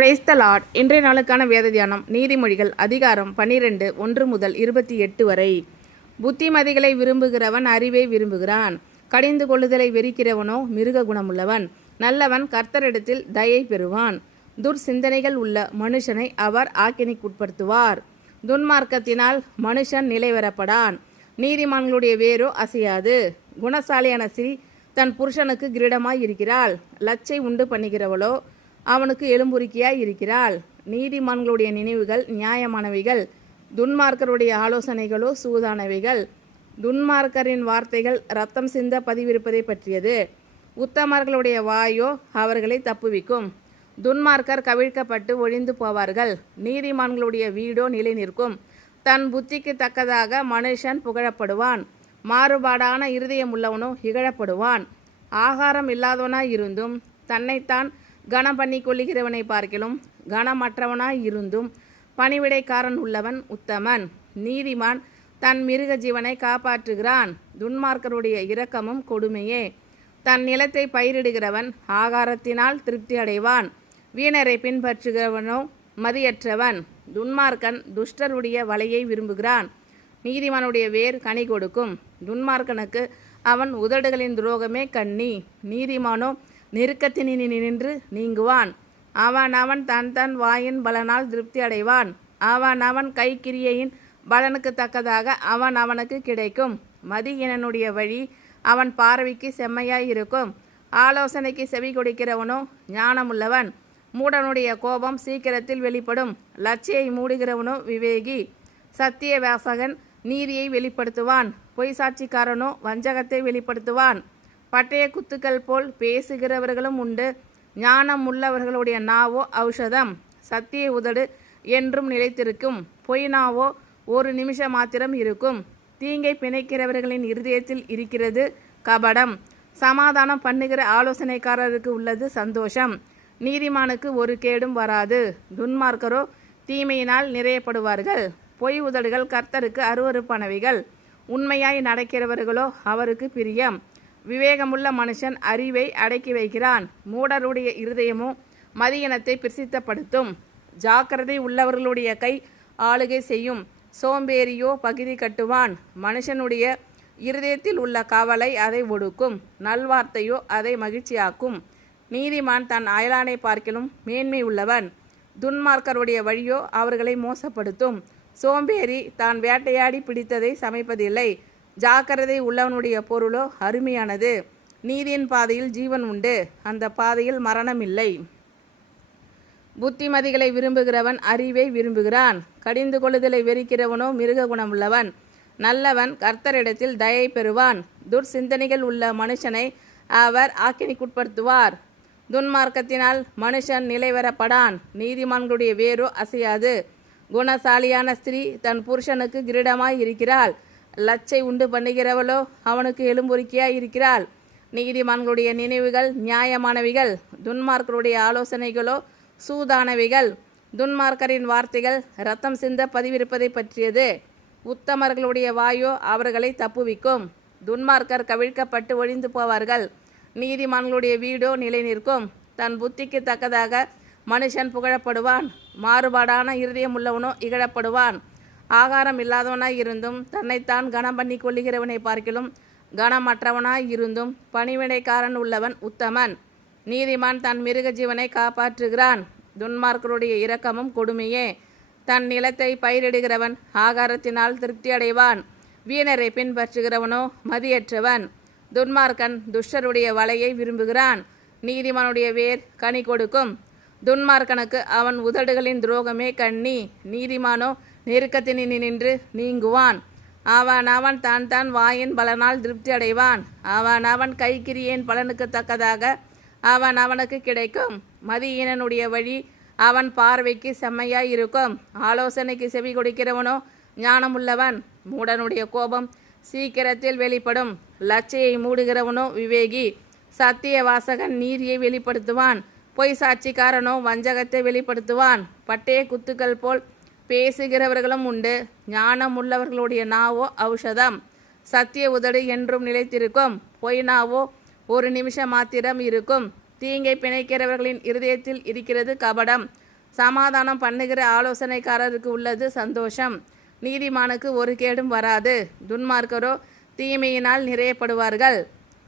Praise the Lord. இன்றைய நாளுக்கான வேத தியானம் நீதிமொழிகள் அதிகாரம் 12 1 முதல் 28 வரை. புத்திமதிகளை விரும்புகிறவன் அறிவை விரும்புகிறான், கடிந்து கொள்ளுதலை வெறுக்கிறவனோ மிருக குணமுள்ளவன். நல்லவன் கர்த்தரிடத்தில் தயை பெறுவான். துர்சிந்தனைகள் உள்ள மனுஷனை அவர் ஆக்கினைக்குட்படுத்துவார். துன்மார்க்கத்தினால் மனுஷன் நிலைவரப்படான், நீதிமான்களுடைய வேரோ அசையாது. குணசாலியான ஸ்திரீ தன் புருஷனுக்கு கிரீடமாய் இருக்கிறாள், லச்சை உண்டு பண்ணுகிறவளோ அவனுக்கு எலும்புருக்கியாய் இருக்கிறாள். நீதிமான்களுடைய நினைவுகள் நியாயமானவைகள், துன்மார்க்கருடைய ஆலோசனைகளோ சூதானவைகள். துன்மார்க்கரின் வார்த்தைகள் இரத்தம் சிந்த பதிவிருப்பதை பற்றியது, உத்தமர்களுடைய வாயோ அவர்களை தப்புவிக்கும். துன்மார்க்கர் கவிழ்க்கப்பட்டு ஒழிந்து போவார்கள், நீதிமான்களுடைய வீடோ நிலை நிற்கும். தன் புத்திக்கு தக்கதாக மனுஷன் புகழப்படுவான், மாறுபாடான இருதயம் உள்ளவனோ இகழப்படுவான். ஆகாரம் இல்லாதவனாய் இருந்தும் தன்னைத்தான் கனம் பண்ணி கொள்ளுகிறவனை பார்க்கிலும் கனமற்றவனாய் இருந்தும் பணிவிடைக்காரன் உள்ளவன் உத்தமன். நீதிமான் தன் மிருக ஜீவனை காப்பாற்றுகிறான், துன்மார்க்கருடைய இரக்கமும் கொடுமையே. தன் நிலத்தை பயிரிடுகிறவன் ஆகாரத்தினால் திருப்தி அடைவான், வீணரை பின்பற்றுகிறவனோ மதியற்றவன். துன்மார்க்கன் துஷ்டருடைய வலையை விரும்புகிறான், நீதிமானுடைய வேர் கனி கொடுக்கும். துன்மார்க்கனுக்கு அவன் உதடுகளின் துரோகமே கண்ணி, நீதிமானோ நெருக்கத்தினின்று நீங்குவான். அவன் தன் வாயின் பலனால் திருப்தி அடைவான், அவன் கைக்கிரியையின் பலனுக்கு தக்கதாக அவனுக்கு கிடைக்கும். மதியினனுடைய வழி அவன் பார்வைக்கு செம்மையாய் இருக்கும், ஆலோசனைக்கு செவி கொடுக்கிறவனோ ஞானமுள்ளவன். மூடனுடைய கோபம் சீக்கிரத்தில் வெளிப்படும், லட்சியை மூடுகிறவனோ விவேகி. சத்திய வாசகன் நீதியை வெளிப்படுத்துவான், பொய் சாட்சிக்காரனோ வஞ்சகத்தை வெளிப்படுத்துவான். பட்டய குத்துக்கள் போல் பேசுகிறவர்களும் உண்டு, ஞானம் உள்ளவர்களுடைய நாவோ ஔஷதம். சத்திய உதடு என்றும் நிலைத்திருக்கும், பொய் நாவோ ஒரு நிமிஷம் மாத்திரம் இருக்கும். தீங்கை பிணைக்கிறவர்களின் இருதயத்தில் இருக்கிறது கபடம், சமாதானம் பண்ணுகிற ஆலோசனைக்காரருக்கு உள்ளது சந்தோஷம். நீதிமானுக்கு ஒரு கேடும் வராது, துன்மார்க்கரோ தீமையினால் நிறையப்படுவார்கள். பொய் உதடுகள் கர்த்தருக்கு அருவருப்பானவைகள், உண்மையாய் நடக்கிறவர்களோ அவருக்கு பிரியம். விவேகமுள்ள மனுஷன் அறிவை அடக்கி வைக்கிறான், மூடருடைய இருதயமோ மதியினத்தை பிரசித்தப்படுத்தும். ஜாக்கிரதை உள்ளவர்களுடைய கை ஆளுகை செய்யும், சோம்பேறியோ பகுதி கட்டுவான். மனுஷனுடைய இருதயத்தில் உள்ள கவலை அதை ஒடுக்கும், நல்வார்த்தையோ அதை மகிழ்ச்சியாக்கும். நீதிமான் தன் அயலானை பார்க்கிலும் மேன்மை உள்ளவன், துன்மார்க்கருடைய வழியோ அவர்களை மோசப்படுத்தும். சோம்பேறி தான் வேட்டையாடி பிடித்ததை சமைப்பதில்லை, ஜாக்கிரதை உள்ளவனுடைய பொருளோ அருமையானது. நீதியின் பாதையில் ஜீவன் உண்டு, அந்த பாதையில் மரணம் இல்லை. புத்திமதிகளை விரும்புகிறவன் அறிவை விரும்புகிறான், கடிந்து கொள்ளுதலை வெறுக்கிறவனோ மிருக குணமுள்ளவன். நல்லவன் கர்த்தரிடத்தில் தயை பெறுவான், துர்சிந்தனைகள் உள்ள மனுஷனை அவர் ஆக்கினைக்குட்படுத்துவார். துன்மார்க்கத்தினால் மனுஷன் நிலைவரப்படான், நீதிமான்களுடைய வேரோ அசையாது. குணசாலியான ஸ்திரீ தன் புருஷனுக்கு கிரீடமாய் இருக்கிறாள், லச்சை உண்டு பண்ணுகிறவளோ அவனுக்கு எலும்புருக்கியாய் இருக்கிறாள். நீதிமான்களுடைய நினைவுகள் நியாயமானவைகள், துன்மார்க்கருடைய ஆலோசனைகளோ சூதானவைகள். துன்மார்க்கரின் வார்த்தைகள் இரத்தம் சிந்த பதிவிருப்பதை பற்றியது, உத்தமர்களுடைய வாயோ அவர்களை தப்புவிக்கும். துன்மார்க்கர் கவிழ்க்கப்பட்டு ஒழிந்து போவார்கள், நீதிமான்களுடைய வீடோ நிலை நிற்கும். தன் புத்திக்கு தக்கதாக மனுஷன் புகழப்படுவான், மாறுபாடான இருதயம் உள்ளவனோ இகழப்படுவான். ஆகாரம் இல்லாதவனாய் இருந்தும் தன்னைத்தான் கனம் பண்ணி கொள்ளுகிறவனை பார்க்கிலும் கனமற்றவனாய் இருந்தும் பணிவிடைக்காரன் உள்ளவன் உத்தமன். நீதிமான் தன் மிருக ஜீவனை காப்பாற்றுகிறான், துன்மார்க்கருடைய இரக்கமும் கொடுமையே. தன் நிலத்தை பயிரிடுகிறவன் ஆகாரத்தினால் திருப்தி அடைவான், வீணரை பின்பற்றுகிறவனோ மதியற்றவன். துன்மார்க்கன் துஷ்டருடைய வலையை விரும்புகிறான், நீதிமானுடைய வேர் கனி கொடுக்கும். துன்மார்க்கனுக்கு அவன் உதடுகளின் துரோகமே கண்ணி, நீதிமானோ நெருக்கத்தினின்று நீங்குவான். அவன் தன் வாயின் பலனால் திருப்தி அடைவான், அவன் கைக்கிரியின் பலனுக்கு தக்கதாக அவனுக்கு கிடைக்கும். மதியினனுடைய வழி அவன் பார்வைக்கு செம்மையாய் இருக்கும், ஆலோசனைக்கு செவி கொடுக்கிறவனோ ஞானமுள்ளவன். மூடனுடைய கோபம் சீக்கிரத்தில் வெளிப்படும், லட்சையை மூடுகிறவனோ விவேகி. சத்திய வாசகன் நீதியை வெளிப்படுத்துவான், பொய் சாட்சிக்காரனோ வஞ்சகத்தை வெளிப்படுத்துவான். பட்டய குத்துக்கள் போல் பேசுகிறவர்களும் உண்டு, ஞானம் உள்ளவர்களுடைய நாவோ ஔஷதம். சத்திய உதடு என்றும் நிலைத்திருக்கும், பொய் நாவோ ஒரு நிமிஷம் மாத்திரம் இருக்கும். தீங்கை பிணைக்கிறவர்களின் இருதயத்தில் இருக்கிறது கபடம், சமாதானம் பண்ணுகிற ஆலோசனைக்காரருக்கு உள்ளது சந்தோஷம். நீதிமானுக்கு ஒரு கேடும் வராது. துன்மார்க்கரோ தீமையினால் நிறையப்படுவார்கள்.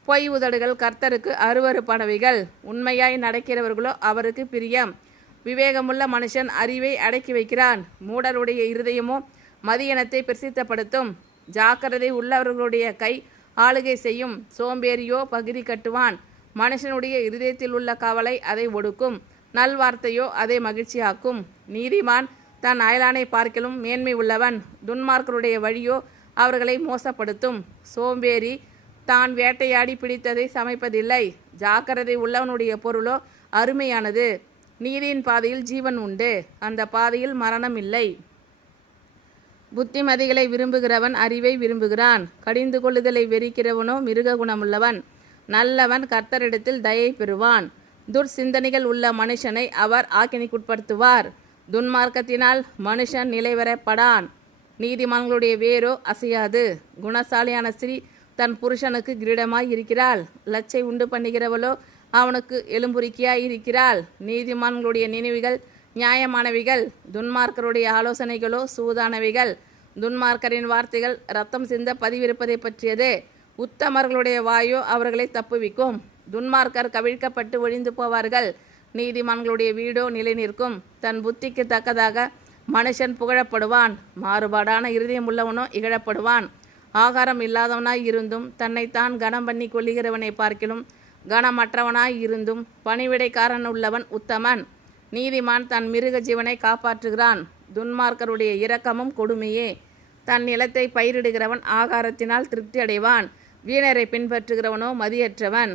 பொய் உதடுகள் கர்த்தருக்கு அருவருப்பானவைகள். உண்மையாய் நடக்கிறவர்களோ அவருக்கு பிரியம். விவேகமுள்ள மனுஷன் அறிவை அடக்கி வைக்கிறான். மூடருடைய இருதயமோ மதியனத்தை பிரசித்தப்படுத்தும். ஜாக்கிரதை உள்ளவர்களுடைய கை ஆளுகை செய்யும். சோம்பேறியோ பகுதி கட்டுவான். மனுஷனுடைய இருதயத்தில் உள்ள கவலை அதை ஒடுக்கும். நல்வார்த்தையோ அதை மகிழ்ச்சியாக்கும். நீதிமான் தன் அயலானை பார்க்கிலும் மேன்மை உள்ளவன். துன்மார்க்கருடைய வழியோ அவர்களை மோசப்படுத்தும். சோம்பேறி தான் வேட்டையாடி பிடித்ததை சமைப்பதில்லை. ஜாக்கிரதை உள்ளவனுடைய பொருளோ அருமையானது. நீதியின் பாதையில் ஜீவன் உண்டு, அந்த பாதையில் மரணம் இல்லை. புத்திமதிகளை விரும்புகிறவன் அறிவை விரும்புகிறான். கடிந்து கொள்ளுதலை வெறிக்கிறவனோ மிருக குணமுள்ளவன். நல்லவன் கர்த்தரிடத்தில் தயை பெறுவான். துர்சிந்தனைகள் உள்ள மனுஷனை அவர் ஆக்கினைக்குட்படுத்துவார். துன்மார்க்கத்தினால் மனுஷன் நிலைவரப்படான். நீதிமான்களுடைய வேரோ அசையாது. குணசாலியான ஸ்திரீ தன் புருஷனுக்கு கிரீடமாய் இருக்கிறாள். லச்சை உண்டு பண்ணுகிறவளோ அவனுக்கு எலும்புரிக்கையாய் இருக்கிறாள். நீதிமான்களுடைய நினைவுகள் நியாயமானவைகள். துன்மார்க்கருடைய ஆலோசனைகளோ சூதானவைகள். துன்மார்க்கரின் வார்த்தைகள் இரத்தம் சிந்த பதிவிருப்பதை பற்றியது. உத்தமர்களுடைய வாயோ அவர்களை தப்புவிக்கும். துன்மார்க்கர் கவிழ்க்கப்பட்டு ஒழிந்து போவார்கள். நீதிமான்களுடைய வீடோ நிலை நிற்கும். தன் புத்திக்கு தக்கதாக மனுஷன் புகழப்படுவான். மாறுபாடான இருதயம் உள்ளவனோ இகழப்படுவான். ஆகாரம் இல்லாதவனாய் இருந்தும் தன்னைத்தான் கனம் பண்ணி கொள்ளுகிறவனை பார்க்கிலும் கனமற்றவனாய் இருந்தும் பணிவிடைக்காரன் உள்ளவன் உத்தமன். நீதிமான் தன் மிருக ஜீவனை காப்பாற்றுகிறான். துன்மார்க்கருடைய இரக்கமும் கொடுமையே. தன் நிலத்தை பயிரிடுகிறவன் ஆகாரத்தினால் திருப்தி அடைவான். வீணரை பின்பற்றுகிறவனோ மதியற்றவன்.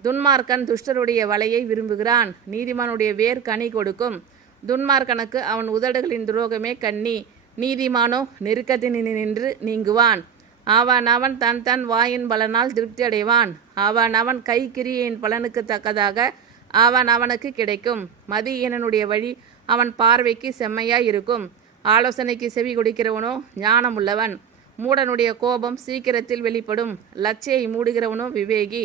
துன்மார்க்கன் துஷ்டருடைய வலையை விரும்புகிறான். நீதிமானுடைய வேர் கனி கொடுக்கும். துன்மார்க்கனுக்கு அவன் உதடுகளின் துரோகமே கண்ணி. நீதிமானோ நெருக்கத்தினின்று நீங்குவான். அவன் தன் தன் வாயின் பலனால் திருப்தி அடைவான். அவன் கை கிரியையின் பலனுக்கு தக்கதாக அவனுக்கு கிடைக்கும். மதியீனனுடைய வழி அவன் பார்வைக்கு செம்மையாய் இருக்கும். ஆலோசனைக்கு செவி கொடுக்கிறவனோ ஞானம் உள்ளவன். மூடனுடைய கோபம் சீக்கிரத்தில் வெளிப்படும். லச்சையை மூடுகிறவனோ விவேகி.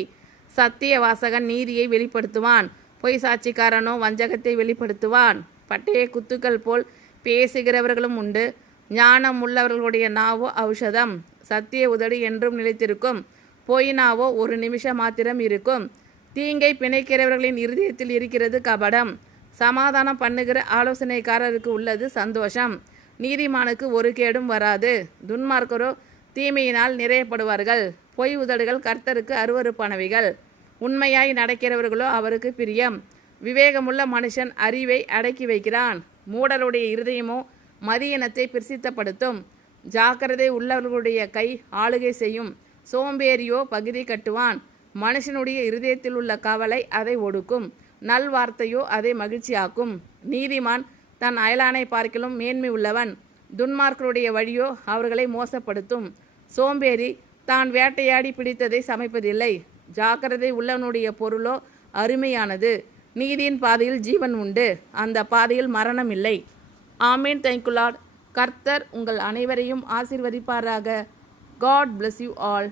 சத்திய வாசகன் நீதியை வெளிப்படுத்துவான். பொய் சாட்சிக்காரனோ வஞ்சகத்தை வெளிப்படுத்துவான். பட்டய குத்துக்கள் போல் பேசுகிறவர்களும் உண்டு. ஞானம் உள்ளவர்களுடைய நாவோ ஔஷதம். சத்திய உதடு என்றும் நிலைத்திருக்கும். பொய் நாவோ ஒரு நிமிஷம் மாத்திரம் இருக்கும். தீங்கை பிணைக்கிறவர்களின் இருதயத்தில் இருக்கிறது கபடம். சமாதானம் பண்ணுகிற ஆலோசனைக்காரருக்கு உள்ளது சந்தோஷம். நீதிமானுக்கு ஒரு கேடும் வராது. துன்மார்க்கரோ தீமையினால் நிறையப்படுவார்கள். பொய் உதடுகள் கர்த்தருக்கு அருவருப்பானவைகள். உண்மையாய் நடக்கிறவர்களோ அவருக்கு பிரியம். விவேகமுள்ள மனுஷன் அறிவை அடக்கி வைக்கிறான். மூடருடைய இருதயமோ மதியினத்தை பிரசித்தப்படுத்தும். ஜாக்கிரதை உள்ளவர்களுடைய கை ஆளுகை செய்யும். சோம்பேறியோ பகுதி கட்டுவான். மனுஷனுடைய இருதயத்தில் உள்ள கவலை அதை ஒடுக்கும். நல்வார்த்தையோ அதை மகிழ்ச்சியாக்கும். நீதிமான் தன் அயலானை பார்க்கிலும் மேன்மை உள்ளவன். துன்மார்க்கருடைய வழியோ அவர்களை மோசப்படுத்தும். சோம்பேறி தான் வேட்டையாடி பிடித்ததை சமைப்பதில்லை. ஜாக்கிரதை உள்ளவனுடைய பொருளோ அருமையானது. நீதியின் பாதையில் ஜீவன் உண்டு, அந்த பாதையில் மரணம் இல்லை. ஆமீன். Thank you Lord. கர்த்தர் உங்கள் அனைவரையும் ஆசீர்வதிப்பாராக. God bless you all.